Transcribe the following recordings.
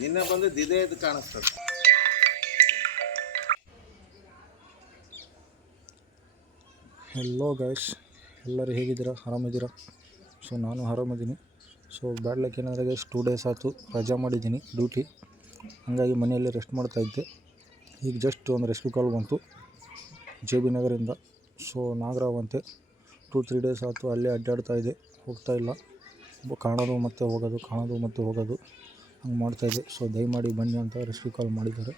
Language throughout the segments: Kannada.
ನಿನ್ನೆ ಬಂದಿದ್ದು ಇದೇ ಇದು ಕಾಣಿಸ್ತದೆ. ಹೆಲೋ ಗೈಸ್, ಎಲ್ಲರೂ ಹೇಗಿದ್ದೀರಾ? ಆರಾಮಿದ್ದೀರಾ? ಸೊ ನಾನು ಆರಾಮಿದ್ದೀನಿ. ಸೊ ಬ್ಯಾಡ್ ಲಕ್ ಏನಂದರೆ ಗೈಸ್ 2 ಡೇಸ್ ಆಯಿತು ರಜಾ ಮಾಡಿದ್ದೀನಿ ಡ್ಯೂಟಿ, ಹಾಗಾಗಿ ಮನೆಯಲ್ಲಿ ರೆಸ್ಟ್ ಮಾಡ್ತಾಯಿದ್ದೆ. ಈಗ ಜಸ್ಟ್ ಒಂದು ರೆಸ್ಕ್ಯೂ ಕಾಲ್ ಬಂತು JB ನಗರಿಂದ. ಸೊ ನಾಗರಾವ್ ಅಂತೆ 2-3 ಡೇಸ್ ಆಯಿತು ಅಲ್ಲೇ ಅಡ್ಡಾಡ್ತಾಯಿದ್ದೆ, ಹೋಗ್ತಾಯಿಲ್ಲ, ಕಾಣೋದು ಮತ್ತು ಹೋಗೋದು, ಕಾಣೋದು ಮತ್ತು ಹೋಗೋದು ಹಂಗೆ ಮಾಡ್ತಾಯಿದ್ದೆ. ಸೊ ದಯಮಾಡಿ ಬನ್ನಿ ಅಂತ ರೆಸ್ಕ್ಯೂ ಕಾಲ್ ಮಾಡಿದ್ದಾರೆ.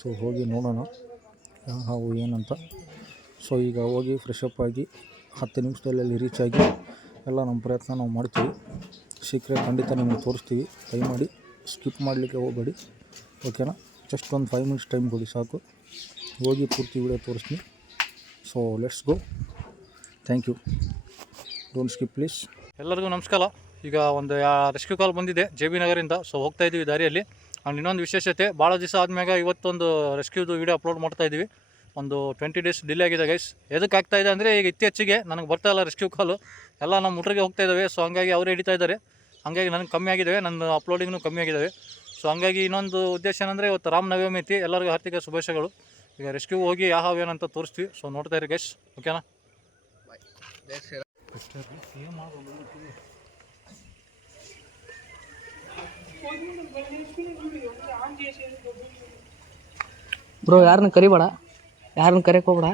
ಸೊ ಹೋಗಿ ನೋಡೋಣ ಹಾವು ಏನಂತ. ಸೊ ಈಗ ಹೋಗಿ ಫ್ರೆಶಪ್ ಆಗಿ 10 ನಿಮಿಷದಲ್ಲಿ ಅಲ್ಲಿ ರೀಚ್ ಆಗಿ ಎಲ್ಲ ನಮ್ಮ ಪ್ರಯತ್ನ ನಾವು ಮಾಡ್ತೀವಿ. ಸಿಕ್ಕರೆ ಖಂಡಿತ ನಿಮಗೆ ತೋರಿಸ್ತೀವಿ. ದಯಮಾಡಿ ಸ್ಕಿಪ್ ಮಾಡಲಿಕ್ಕೆ ಹೋಗಬೇಡಿ, ಓಕೆನಾ? ಜಸ್ಟ್ ಒಂದು 5 ಮಿನಿಟ್ಸ್ ಟೈಮ್ ಕೊಡಿ ಸಾಕು, ಹೋಗಿ ಪೂರ್ತಿ ವಿಡಿಯೋ ತೋರಿಸ್ತೀನಿ. So let's go. Thank you, don't skip please. ಎಲ್ಲರಿಗೂ ನಮಸ್ಕಾರ. ಈಗ ಒಂದು ರೆಸ್ಕ್ಯೂ ಕಾಲ್ ಬಂದಿದೆ JB ನಗರಿಂದ. ಸೊ ಹೋಗ್ತಾ ಇದ್ದೀವಿ ದಾರಿಯಲ್ಲಿ. ಆ್ಯಂಡ್ ಇನ್ನೊಂದು ವಿಶೇಷತೆ, ಭಾಳ ದಿವಸ ಆದಮ್ಯಾಗ ಇವತ್ತೊಂದು ರೆಸ್ಕ್ಯೂದು ವೀಡಿಯೋ ಅಪ್ಲೋಡ್ ಮಾಡ್ತಾ ಇದ್ದೀವಿ. ಒಂದು 20 ಡೇಸ್ ಡಿಲೇ ಆಗಿದೆ ಗೈಸ್. ಎದಕ್ಕೆ ಆಗ್ತಾಯಿದೆ ಅಂದರೆ ಈಗ ಇತ್ತೀಚೆಗೆ ನನಗೆ ಬರ್ತಾಯಿಲ್ಲ ರೆಸ್ಕ್ಯೂ ಕಾಲು, ಎಲ್ಲ ನಮ್ಮ ಹುಟ್ರಿಗೆ ಹೋಗ್ತಾ ಇದ್ದಾವೆ. ಸೊ ಹಂಗಾಗಿ ಅವರೇ ಹಿಡಿತಾ ಇದ್ದಾರೆ, ಹಾಗಾಗಿ ನನಗೆ ಕಮ್ಮಿ ಆಗಿದ್ದಾವೆ, ನನ್ನ ಅಪ್ಲೋಡಿಂಗ್ನು ಕಮ್ಮಿ ಆಗಿದ್ದಾವೆ. ಸೊ ಹಂಗಾಗಿ ಇನ್ನೊಂದು ಉದ್ದೇಶ ಏನಂದರೆ ಇವತ್ತು ರಾಮನವಮಿ ಐತಿ, ಎಲ್ಲರಿಗೂ ಹಾರ್ದಿಕ ಶುಭಾಶಯಗಳು. ಈಗ ರೆಸ್ಕ್ಯೂ ಹೋಗಿ ಯಾವ ಏನಂತ ತೋರಿಸ್ತೀವಿ. ಸೊ ನೋಡ್ತಾ ಇರಿ ಗೈಸ್, ಓಕೆನಾ? ಬ್ರೋ ಯಾರನ್ನ ಕರಿಬೇಡ, ಯಾರನ್ನ ಕರೆಯಕ್ಕೆ ಹೋಗ್ಬೇಡ.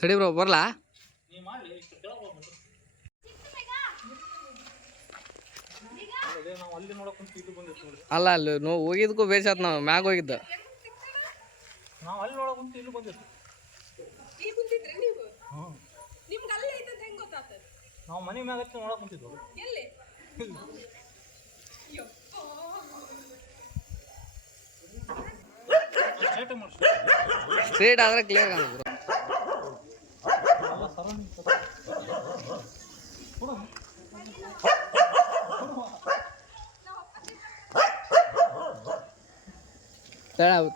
ತಡಿ ಬ್ರೋ, ಬರಲಾ? ಅಲ್ಲ ಅಲ್ಲಿ ಹೋಗಿದ್ದಕ್ಕೂ ಬೇಸಾತ್, ನಾವು ಮ್ಯಾಗ ಹೋಗಿದ್ದ. ನಾವು ಮನೆ ಮ್ಯಾಗ ನೋಡಕ್ ಕುಂತಿದ್ವು. ಸ್ಟ್ರೇಟ್ ಆದ್ರೆ ಕ್ಲಿಯರ್ ಕಾಣಿದ್ರು.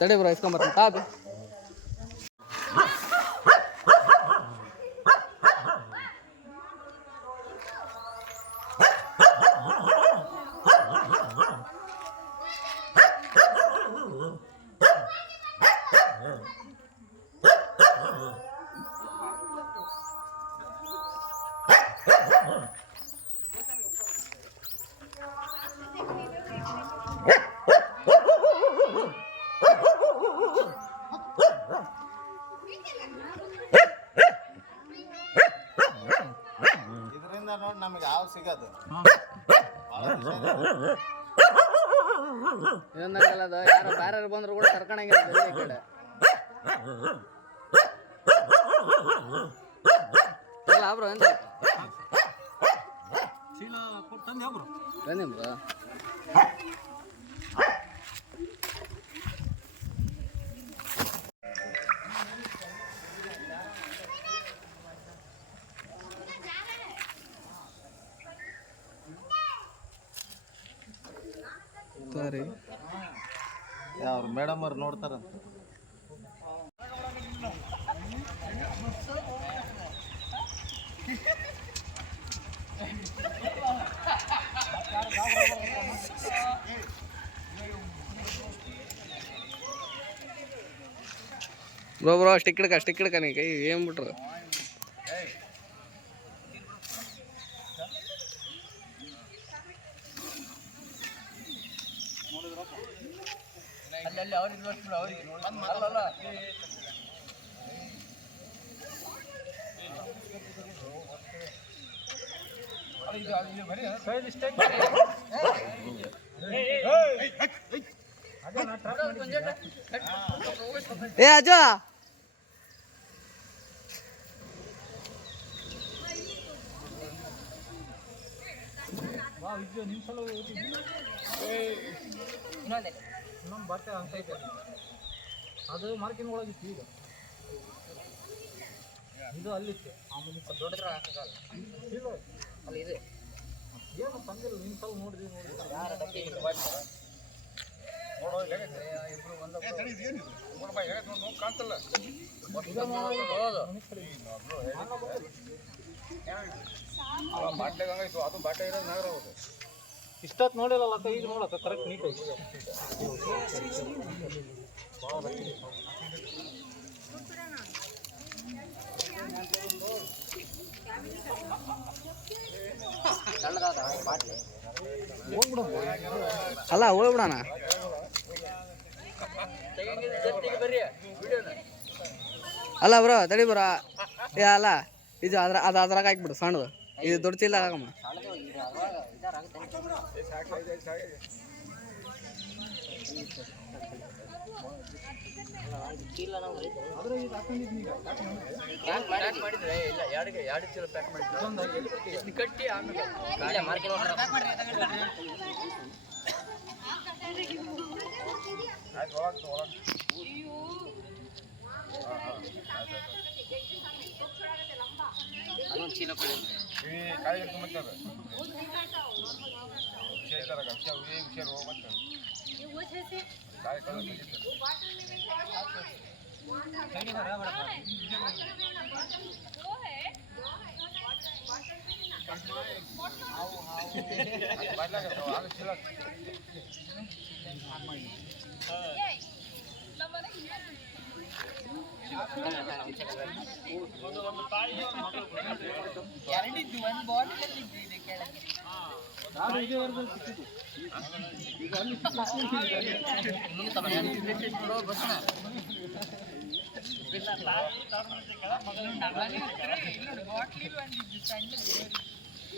ತಡಿ ಬ್ರೋ, ಇಸ್ಕೊಂಬರ್ತೀನಿ ತಾದು. ನೋಡಿ ನಮಗೆ ಯಾವ ಸಿಗೋದು ಏನಂಗಲ್ಲ, ಯಾರು ಬೇರೆ ಬಂದ್ರು ಕೂಡ ಕರ್ಕೊಂಡಂಗಿಲ್ಲ ಈ ಕಡೆ. ಬ್ರೋ ಎಂತ ಬನ್ನಿ ಬ್ರೋ. ಅವ್ರು ಮೇಡಮ್ ಅವ್ರು ನೋಡ್ತಾರಂತ. ಬ್ರೋ ಸ್ಟಿಕ್ ಹಿಡ್ಕ ನೀ ಕೈ ಏನ್ ಬಿಟ್ರು. ಏ ಅಜ್ಜ ಇನ್ನೊಂದು ಬಟ್ಟೆ ಅಂತ ಐತೆ ಅದು ಮಾರ್ಕಿನ ಒಳಗಿತ್ತು ಈಗ ಇದು ಅಲ್ಲಿತ್ತು ಆಮೇಲೆ ದೊಡ್ಡದ್ರ ಇಲ್ಲ ಅಲ್ಲಿ ಇದೆ ಏನು ತಂದಿಲ್ಲ ನಿಮ್ಮ ಸಲ ನೋಡಿದ್ವಿ ಇಷ್ಟೊತ್ತು ನೋಡಿಲ್ಲಲ್ಲ ಈಗ ನೋಡಕ್ಕ ಕರೆಕ್ಟ್ ನೀಟ್ ಐತಿ ಅಲ್ಲ ಹೋಗ್ಬಿಡೋಣ ಅಲ್ಲ ಬ್ರೋ ತಡಿ ಬ್ರೋ ಏ ಅಲ್ಲ ಇದು ಅದ್ರಾಗ ಹಾಕ್ಬಿಡು ಸಣ್ಣದು ಇದು ದೊಡ್ಡ ಚೀಲ ಹಾಕಮ್ಮ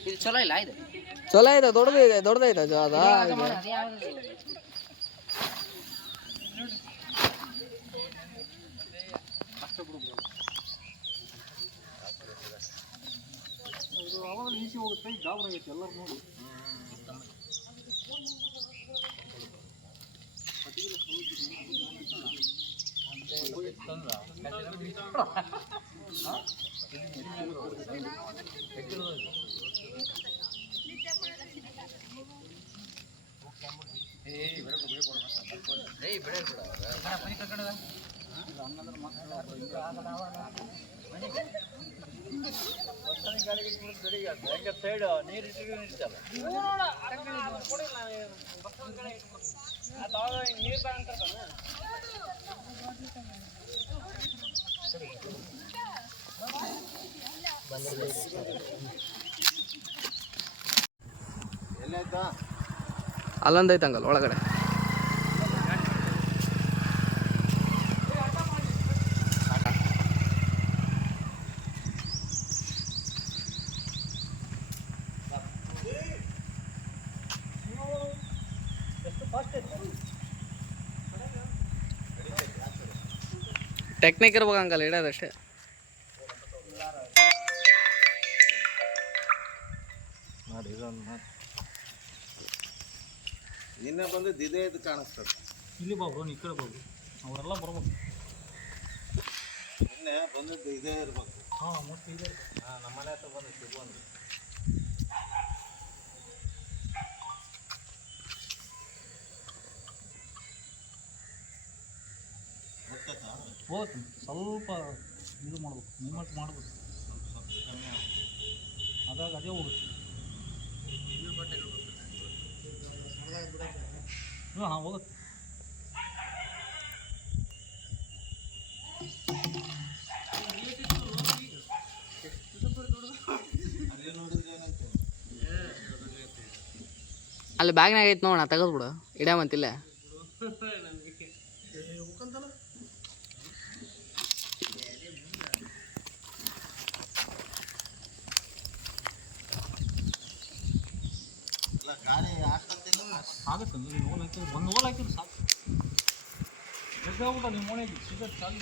ಇದು ಚಲೋ ಇಲ್ಲ ಇದು ಚಲೋ ಇದೆ ದೊಡ್ಡದೈತೆ ಅದ ಇದು ಅವಾಗ ಈಸಿ ಹೋಗುತ್ತೆ ಈಗ ಗಾಬರಿ ಆಗೈತೆ ಎಲ್ಲರೂ ನೋಡಿ ಎಲ್ಲಾಯ್ತಾ ಅಲ್ಲೊಂದೈತಂಗಲ್ ಒಳಗಡೆ ಟೆಕ್ನಿಕ್ ಇರ್ಬೇಕಂಗಲ್ಲ ಇಡೋದಷ್ಟೇ ನೋಡಿ ಇದೊಂದು ನಿನ್ನೆ ಬಂದಿದ್ದು ಇದೇ ಇದು ಕಾಣಿಸ್ತದೆ ಇಲ್ಲಿ ಬಾಬು ಈ ಕಡೆ ಬಾಬು ಅವರೆಲ್ಲ ಬರ್ಬೇಕು ನಿನ್ನೆ ಬಂದಿದ್ದು ಇದೇ ಇರ್ಬೇಕು ಹಾಂ ಮೋಸ್ಟ್ ಇದೆ ಹಾಂ ನಮ್ಮ ಮನೆ ಹತ್ರ ಬಂದಿತ್ತು ಇದು ಒಂದು ಹೋಗುತ್ತೆ ಸ್ವಲ್ಪ ಇದು ಮಾಡ್ಬೇಕು ಮೂಮೆಂಟ್ ಮಾಡ್ಬೇಕು ಸ್ವಲ್ಪ ಕಮ್ಮಿ ಅದಾಗ ಅದೇ ಹೋಗುತ್ತೆ ಹಾಂ ಹೋಗುತ್ತೆ ಅದೇ ನೋಡಿದ್ರೆ ಏನಂತೆ ಅಲ್ಲಿ ಬ್ಯಾಗ್ನಾಗ ಐತೆ ನೋಡ ತೆಗೆದ್ಬಿಡು ಇಡ ಮಂತಿಲ್ಲ ಇಲ್ಲ ಗಾಳಿ ಹಾಕತ್ತಿಲ್ಲ ಆಗುತ್ತೆ ನೀವು ಓಲ್ ಹಾಕಿದ್ರೆ ಒಂದು ಓಲ್ ಹಾಕಿದ್ರೆ ಸಾಕು ಎದ್ದಾಗ್ಬಿಟ್ಟು ನಿಮ್ಮ ಓಣಿಗೆ ಸೀದಾ ಚಾಲಿ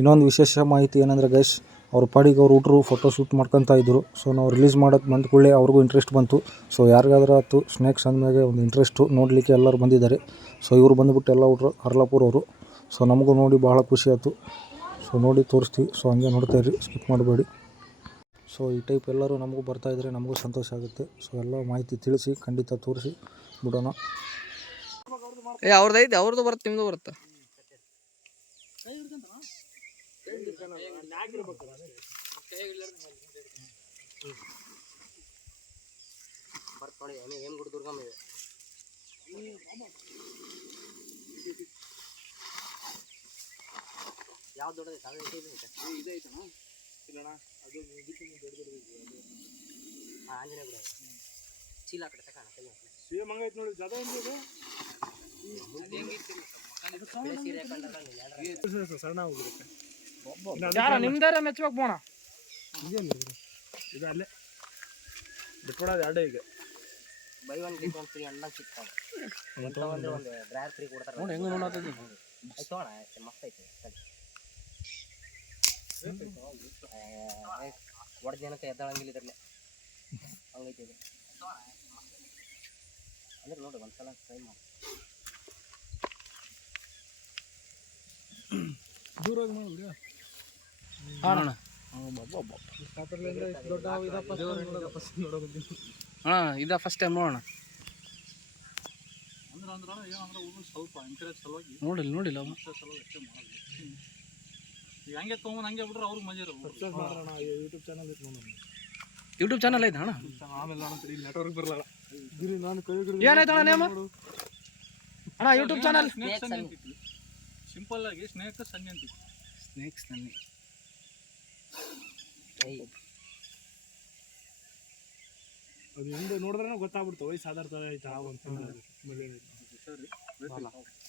ಇನ್ನೊಂದು ವಿಶೇಷ ಮಾಹಿತಿ ಏನಂದರೆ ಗೈಸ್ ಅವ್ರ ಪಾಡಿಗೆ ಅವ್ರು ಹುಟ್ರು ಫೋಟೋ ಶೂಟ್ ಮಾಡ್ಕೊತಾ ಇದ್ದರು. ಸೊ ನಾವು ರಿಲೀಸ್ ಮಾಡೋದು ಬಂದ ಕೂಡಲೇ ಅವ್ರಿಗೂ ಇಂಟ್ರೆಸ್ಟ್ ಬಂತು. ಸೊ ಯಾರಿಗಾದ್ರೂ ಆಯ್ತು ಸ್ನೇಕ್ಸ್ ಅಂದಮೇಲೆ ಒಂದು ಇಂಟ್ರೆಸ್ಟು ನೋಡಲಿಕ್ಕೆ ಎಲ್ಲರೂ ಬಂದಿದ್ದಾರೆ. ಸೊ ಇವರು ಬಂದುಬಿಟ್ಟು ಎಲ್ಲ ಹುಟ್ರು ಹರ್ಲಾಪುರ ಅವರು. ಸೊ ನಮಗೂ ನೋಡಿ ಭಾಳ ಖುಷಿ ಆಯಿತು. ಸೊ ನೋಡಿ ತೋರಿಸ್ತೀವಿ. ಸೊ ಹಂಗೆ ನೋಡ್ತಾ ಇರಿ, ಸ್ಕಿಪ್ ಮಾಡಬೇಡಿ. ಸೊ ಈ ಟೈಪ್ ಎಲ್ಲರೂ ನಮಗೂ ಬರ್ತಾಯಿದ್ರೆ ನಮಗೂ ಸಂತೋಷ ಆಗುತ್ತೆ. ಸೊ ಎಲ್ಲ ಮಾಹಿತಿ ತಿಳಿಸಿ ಖಂಡಿತ ತೋರಿಸಿ ಬಿಡೋಣ. ಅವ್ರದ್ದು ಐತೆ, ಅವ್ರದ್ದು ಬರುತ್ತೆ, ನಿಮ್ಮದು ಬರುತ್ತೆ. ನೋಡಿ ಏನು ಗುಡಿ ದುರ್ಗಮ್ಮ ಇದೆ. ಯಾವ್ದು ದೊಡ್ಡದೈತೆ? ಅದು ಇದೈತಣ್ಣ. ಇಲ್ಲಣ್ಣ ಅದು ಆಂಜನೇಯ ಗುಡಿ ಚೀಲ ಕಡೆ ತಗೋಣ. ಸೇಮ್ ಹಂಗೈತೆ ನೋಡಿ. ಜಾಗ ಹೆಂಗಿದೆ? ನಿಮ್ದಾರ ಮೆಚ್ಚಬೇಕು ಬೋಣ. ಇದು ಅಲ್ಲೇ ಬಿಟ್ಕೊಡೋದು ಎರಡೇ ಈಗ. By one get one free ಅಣ್ಣ ಸಿಗ್ತಾವ. ಒಂದು ಡ್ರೈವರ್ ಫ್ರೀ ಕೊಡ್ತಾರೆ ನೋಡಿ ಹೆಂಗೆ ನೋಡೋದು. ಆಯ್ತು ಅಣ್ಣ, ಮಸ್ತ್ ಐತೆ. ಒಡ ಜನಕ್ಕೆ ಎದ್ದಾಳಂಗಿಲ್ಲ ಇದ್ರಲ್ಲೇ ಹಂಗೈತೆ ಇದು. ಅಂದ್ರೆ ನೋಡಿ ಒಂದ್ಸಲ ಟ್ರೈ ಮಾಡಿ. ದೂರವಾಗಿ ಮಾಡಿ ಇದ ಫಸ್ಟ್ ಟೈಮ್ ನೋಡೋಣ. ಸ್ವಲ್ಪ ಎಂಕರೇಜ್ ಸಲುವಾಗಿ ನೋಡಿಲ್ಲ ಹಂಗೆ ತೊಗೊಂಡು ಹಂಗೆ ಬಿಟ್ರೆ ಅವ್ರಿಗೆ ಮಜಾ ಇರಲ್ಲ. ಯೂಟ್ಯೂಬ್ ಚಾನಲ್ ಐತೆ ನೋಡೋಣ. ಯೂಟ್ಯೂಬ್ ಚಾನಲ್ ಐತೆ ಅಣ್ಣ. ಆಮೇಲೆ ನೆಟ್ವರ್ಕ್ ಬರಲ್ಲ. ನಾನು ಕೈ ಏನಾಯ್ತು ಅಣ್ಣ ನೇಮ ಅಣ್ಣ ಯೂಟ್ಯೂಬ್ ಚಾನಲ್? ಸಿಂಪಲ್ ಆಗಿ ಸ್ನೇಕ್ ಸನ್ನಿ ಅಂತೀವಿ. ಸ್ನೇಕ್ಸ್ ನಲ್ಲಿ ಅದು ಹಿಂದೆ ನೋಡಿದ್ರೆ ಗೊತ್ತಾಗ್ಬಿಡ್ತು ವಯಸ್ಸು ಆಧಾರ ಐತೆ ಹಾವು ಅಂತ.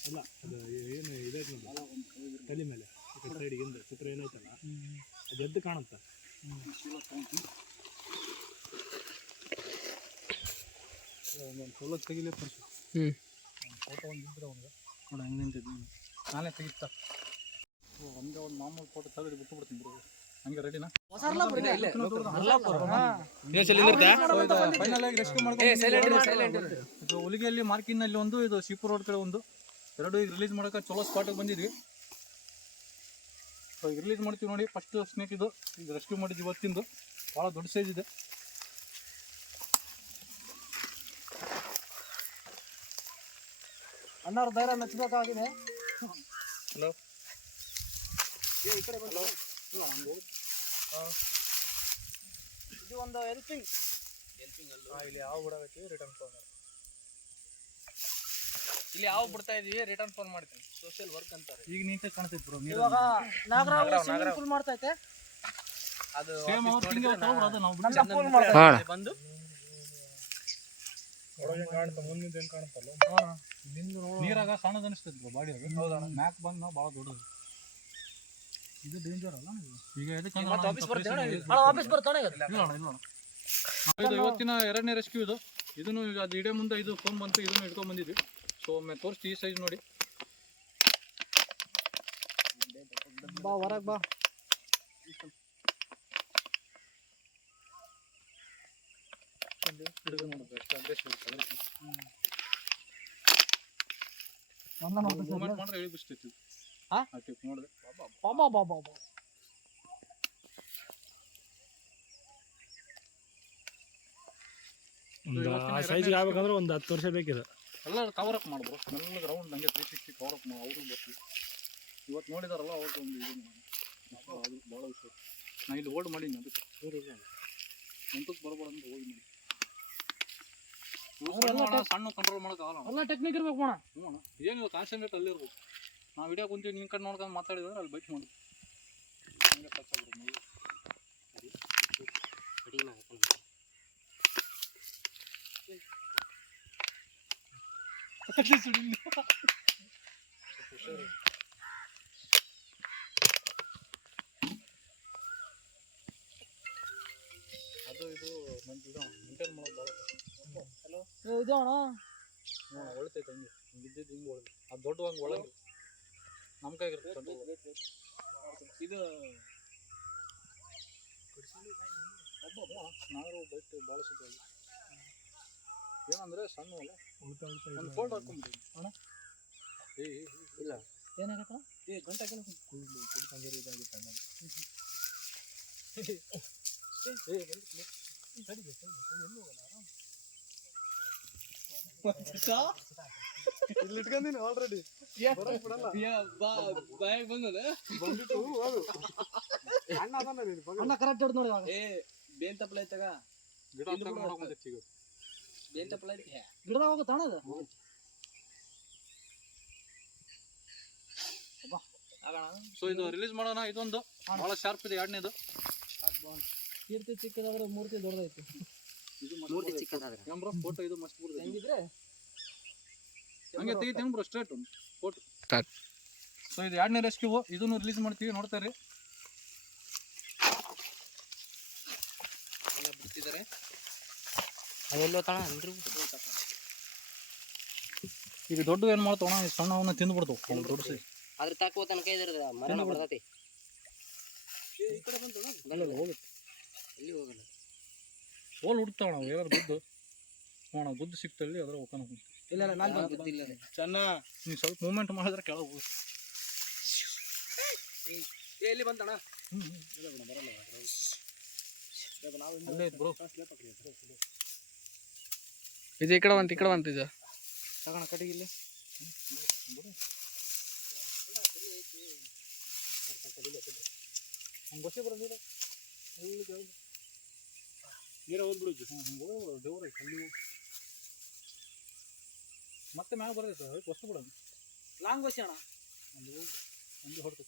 ಅಲ್ಲ ಅದು ಏನು ಇದೈತೆ ನೋಡಿ ತಲೆ ಮೇಲೆ ಸೈಡಿಗೆ ಹಿಂದೆ ಚಿತ್ರ ಏನೈತಲ್ಲ ಅದು ಎದ್ದು ಕಾಣುತ್ತೆ. ಒಂದೊಂದು ಸೋಲ ತೆಗಿಲಿ ಫೋಟೋ ಒಂದು ಇದ್ರೆ ಅವ್ನಿಗೆ ನೋಡಿ ಹಂಗೆ ನಿಂತಿದ್ದು ನಾನೇ ತೆಗಿತಾ ಒಂದೇ ಒಂದು ಮಾಮೂಲು ಫೋಟೋ ತೆಗೆದು ಬಿಟ್ಟು ಬಿಡ್ತೀನಿ ಬ್ರೋ. ಹಂಗೆ ರೆಡಿನಾ? ಫೈನಲ್ ಆಗಿ ರೆಸ್ಕ್ಯೂ ಮಾಡ್ಕೊಂಡು ಇದು ಹುಲಿಗೆಯಲ್ಲಿ ಮಾರ್ಕಿನಲ್ಲಿ ಒಂದು, ಇದು ಶಿಪುರ್ ರೋಡ್ ಕಡೆ ಒಂದು, ಎರಡು ಈಗ ರಿಲೀಸ್ ಮಾಡೋಕೆ ಚಲೋ ಸ್ಪಾಟಿಗೆ ಬಂದಿದ್ವಿ. ಸೊ ಈಗ ರಿಲೀಸ್ ಮಾಡ್ತೀವಿ ನೋಡಿ. ಫಸ್ಟ್ ಸ್ನೇಕ್ ಇದು ಈಗ ರೆಸ್ಕ್ಯೂ ಮಾಡಿದ್ವಿ ಇವತ್ತಿಂದು. ಭಾಳ ದೊಡ್ಡ ಸೈಜ್ ಇದೆ. ಅಣ್ಣವ್ರ ಧೈರ್ಯ ಮೆಚ್ಚಬೇಕಾಗಿದೆ. ಹಲೋ ಇದು ಒಂದು ಹೆಲ್ಪಿಂಗ್ ಇಲ್ಲಿ ಯಾವ ಬಿಡಬೇಕು ರಿಟರ್ನ್ ಫೋನ್ ಮಾಡಿ. ಇಲ್ಲಿ ಯಾವ ಬಿಡ್ತಾ ಇದೀವಿ ರಿಟರ್ನ್ ಫೋನ್ ಮಾಡ್ತೀನಿ. ಸೋಷಿಯಲ್ ವರ್ಕ್ ಅಂತಾರೆ. ಈಗ ನೀಟಾಗಿ ಕಾಣ್ತೈತೆ ಬ್ರೋ. ಇವಾಗ ನಾಗರಾವ್ ಫುಲ್ ಮಾಡ್ತೈತೆ. ಅದು ಸೇಮ್ ಅವ್ರು ತಿಂಗಿ ಅದು ನಾವು ಬಂದು ಮುಂದಿನ ಏನು ಕಾಣುತ್ತಲ್ಲ ನೀರಾಗ ಸಣ್ಣದು ಅನಿಸ್ತೈತೆ ಬ್ರೋ ಬಾಡಿ. ಅದು ಹೌದಾ? ಮ್ಯಾಕ್ ಬಂದು ನಾವು ಭಾಳ ದೊಡ್ಡದು. ಇದು ಡೇಂಜರ್ ಅಲ್ಲ ಈಗ ಇದು ಇವತ್ತಿನ ಎರಡನೇ ರೆಸ್ಕ್ಯೂ ಇದು. ಇದನ್ನು ಈಗ ಅದು ಇಡೇ ಮುಂದೆ ಇದು ಫೋನ್ ಬಂತು, ಇದನ್ನು ಇಟ್ಕೊಂಡ್ ಬಂದಿದ್ವಿ. ಸೊ ಒಮ್ಮೆ ತೋರಿಸ್ತಿ ಈ ಸೈಜ್ ನೋಡಿ. ಬಾ ಹೊರಗೆ ಬಾ. ಮೂಮೆಂಟ್ ಮಾಡ್ರೆ ಹೇಳಿ ಬಿಡ್ತೈತಿ ನೋಡಿದೆ. ಆ ಸೈಜ್ಗೆ ಆಗ್ಬೇಕಂದ್ರೆ ಒಂದು 10 ವರ್ಷ ಬೇಕಿದೆ. ಎಲ್ಲ ಕವರ್ ಅಪ್ ಮಾಡ್ಬೋದು. ಎಲ್ಲ ರೌಂಡ್ ಹಂಗೆ 360 ಕವರ್ ಅಪ್ ಮಾಡಿ ಅವ್ರಿಗೆ ಬರ್ತೀವಿ. ಇವತ್ತು ನೋಡಿದಾರಲ್ಲ ಅವ್ರದ್ದು ಒಂದು ಇದು ಅದು ಭಾಳ ವಿಷಯ. ನಾ ಇಲ್ಲಿ ಹೋಲ್ಡ್ ಮಾಡೀನಿ, ಅದಕ್ಕೆ ಎಂಟಕ್ಕೆ ಬರ್ಬೋದು ಅಂತ ಹೋಲ್ಡ್ ಮಾಡಿ. ಸಣ್ಣ ಕಂಟ್ರೋಲ್ ಮಾಡೋಕ್ಕಾಗಲ್ಲ. ಎಲ್ಲ ಟೆಕ್ನಿಕ್ ಇರ್ಬೇಕು ಅಣ್ಣ. ಹ್ಞೂ ಅಣ್ಣ, ಏನಿಲ್ಲ ಕಾನ್ಸಂಟ್ರೇಟ್ ಅಲ್ಲಿರ್ಬೇಕು. ನಾವು ವಿಡಿಯೋ ಕುಂತೀವಿ, ನಿನ್ನ ಕಡೆ ನೋಡ್ಕೊಂಡು ಮಾತಾಡಿದ್ರೆ ಅಲ್ಲಿ ಬೈಟ್ ಮಾಡಿ ಹಂಗೆ ಟಚ್ ಆಗ್ಬಿಡೋದು. ಅದು ಇದು ಮೇಂಟೈನ್ ಮಾಡೋದು ಭಾಳ ಹಲೋ ಇದು ಅಣ್ಣ ಒಳ್ತೈತೆ ಹಂಗೆ ಇದ್ದಿದ್ದು ಹಿಂಗೆ ಒಳಗೆ. ಅದು ದೊಡ್ಡ ಹಂಗೆ ಒಳಗೆ ನಮ್ಮ ಕೈಗಿರುತ್ತೆ ಇದು ನಾರು ಬೈಟ್ ಭಾಳ ಸುತ್ತ ಏನಂದರೆ ಸಣ್ಣ ಅಲ್ಲ ಒಂದು ಫೋಲ್ಡ್ ಹಾಕೊಂಡ್ಬಿಡಿ ಅಣ್ಣ. ಇಲ್ಲ ಏನಾಗತ್ತ ಗಂಟೆ ಇಲ್ಲಿ ಇಟ್ಕೊಂಡಿನಿ ಆಲ್ರೆಡಿ. ಅಣ್ಣ ಕರೆಕ್ಟ್ ಹಿಡ್ದು ನೋಡಿ. ಬೇನ್ ತಪ್ಪಲ ಐತಾಗ ಗಿಡ ನೋಡಕೊಂಡೈತಿ ಈಗ. ಬೇನ್ ತಪ್ಪಲ ಐತಿ ಗಿಡದಾಗ ಹೋಗುತ್ತೆ ಅಣ್ಣ ಅದು. ಸೊ ಇದು ರಿಲೀಸ್ ಮಾಡೋಣ. ಇದೊಂದು ಭಾಳ ಶಾರ್ಪ್ ಇದೆ. ಎರಡನೇದು ಕೀರ್ತಿ ಚಿಕ್ಕದಾದ್ರೆ ಮೂರ್ತಿ ದೊಡ್ಡದೈತಿ. ಮೂರ್ತಿ ಚಿಕ್ಕದಾದ್ರೆ ಬ್ರೋ ಫೋಟೋ ಇದು ಮಸ್ತ್ ಬರ್ತದೆ. ಹೆಂಗಿದ್ರೆ ಹಂಗೆ ತೆಗಿತೀನಿ ಬ್ರೋ ಸ್ಟ್ರೇಟ್ ಒಂದು ಫೋಟೋ. ಸೊ ಇದು ಎರಡನೇ ರೆಸ್ಕ್ಯೂ. ಇದನ್ನು ರಿಲೀಸ್ ಮಾಡ್ತೀವಿ, ನೋಡ್ತಾ ಇರಿ. ಬಿಡ್ತಿದ್ದಾರೆ ಅದೆಲ್ಲೋ ತಣ ಅಂದ್ರು. ಈಗ ದೊಡ್ಡ ಏನು ಮಾಡ್ತಾವಣ, ಸಣ್ಣವನ್ನ ತಿಂದ್ಬಿಡ್ತಾವ ದೊಡ್ಡ ಸೈಜ್. ಅದ್ರ ತಾಕುವ ತನಕ ಇದ್ರದ ಮರಣ ಬರ್ತೈತಿ. ಹೋಗುತ್ತೆ ಎಲ್ಲಿ ಹೋಗಲ್ಲ. ಹೋಲ್ ಹುಡ್ತಾವ ನಾವು ಏನಾದ್ರು ಗುದ್ದು ಹೋಣ ಗುದ್ದು ಸಿಕ್ತಲ್ಲಿ ಅದ್ರ ಹೋಗೋಣ. ಇಲ್ಲ ಇಲ್ಲ ನಾನು ಗೊತ್ತಿಲ್ಲ ಚೆನ್ನ ನೀವು ಸ್ವಲ್ಪ ಮೂವ್ಮೆಂಟ್ ಮಾಡಿದ್ರೆ ಕೆಳಗೆ ಹೋಗುತ್ತೆ. ಎಲ್ಲಿ ಬಂತಣ್ಣ? ಅಲ್ಲೇ ಇತ್ತು ಬ್ರೋ. ಇದು ಈ ಕಡೆ ಬಂತು ಇದು ತಗೋಣ ಕಡೆಗಿಲ್ಲ. ಹಂಗೆ ಗೊತ್ತೇ ಬರೋದಿಲ್ಲ. ನೀರ ಹೋಗ್ಬಿಡುತ್ತೆ. ದೇವ್ರ ಅಲ್ಲಿ ಮತ್ತೆ ಮ್ಯಾಗ ಬರ್ತೈತೆ. ಅದಕ್ಕೆ ವಸ್ತು ಬಿಡೋಣ. ಲಾಂಗ್ ಬಸ್ ಅಣ್ಣ. ಒಂದು ಹೊಡ್ತು.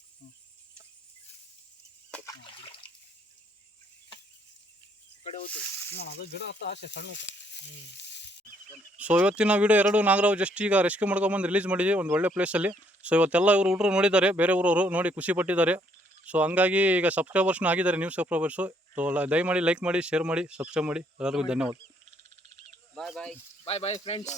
ಅದು ಗಿಡ ಹತ್ತ ಆಸೆ ಸಣ್ಣ. ಸೊ ಇವತ್ತಿನ ವಿಡಿಯೋ 2 ನಾಗರಾವ್ ಜಸ್ಟ್ ಈಗ ರೆಸ್ಕ್ಯೂ ಮಾಡ್ಕೊಂಬಂದು ರಿಲೀಸ್ ಮಾಡಿದ್ವಿ ಒಂದು ಒಳ್ಳೆ ಪ್ಲೇಸಲ್ಲಿ. ಸೊ ಇವತ್ತೆಲ್ಲ ಇವರು ಹುಡುಗರು ನೋಡಿದ್ದಾರೆ, ಬೇರೆ ಊರವರು ನೋಡಿ ಖುಷಿ ಪಟ್ಟಿದ್ದಾರೆ. ಸೊ ಹಂಗಾಗಿ ಈಗ ಸಬ್ಸ್ಕ್ರೈಬರ್ಸ್ನೂ ಆಗಿದ್ದಾರೆ, ನ್ಯೂ ಸಬ್ಸ್ಕ್ರೈಬರ್ಸು. ಸೊ ದಯಮಾಡಿ ಲೈಕ್ ಮಾಡಿ, ಶೇರ್ ಮಾಡಿ, ಸಬ್ಸ್ಕ್ರೈಬ್ ಮಾಡಿ. ಎಲ್ಲರಿಗೂ ಧನ್ಯವಾದ. ಬಾಯ್ ಬಾಯ್ ಫ್ರೆಂಡ್ಸ್.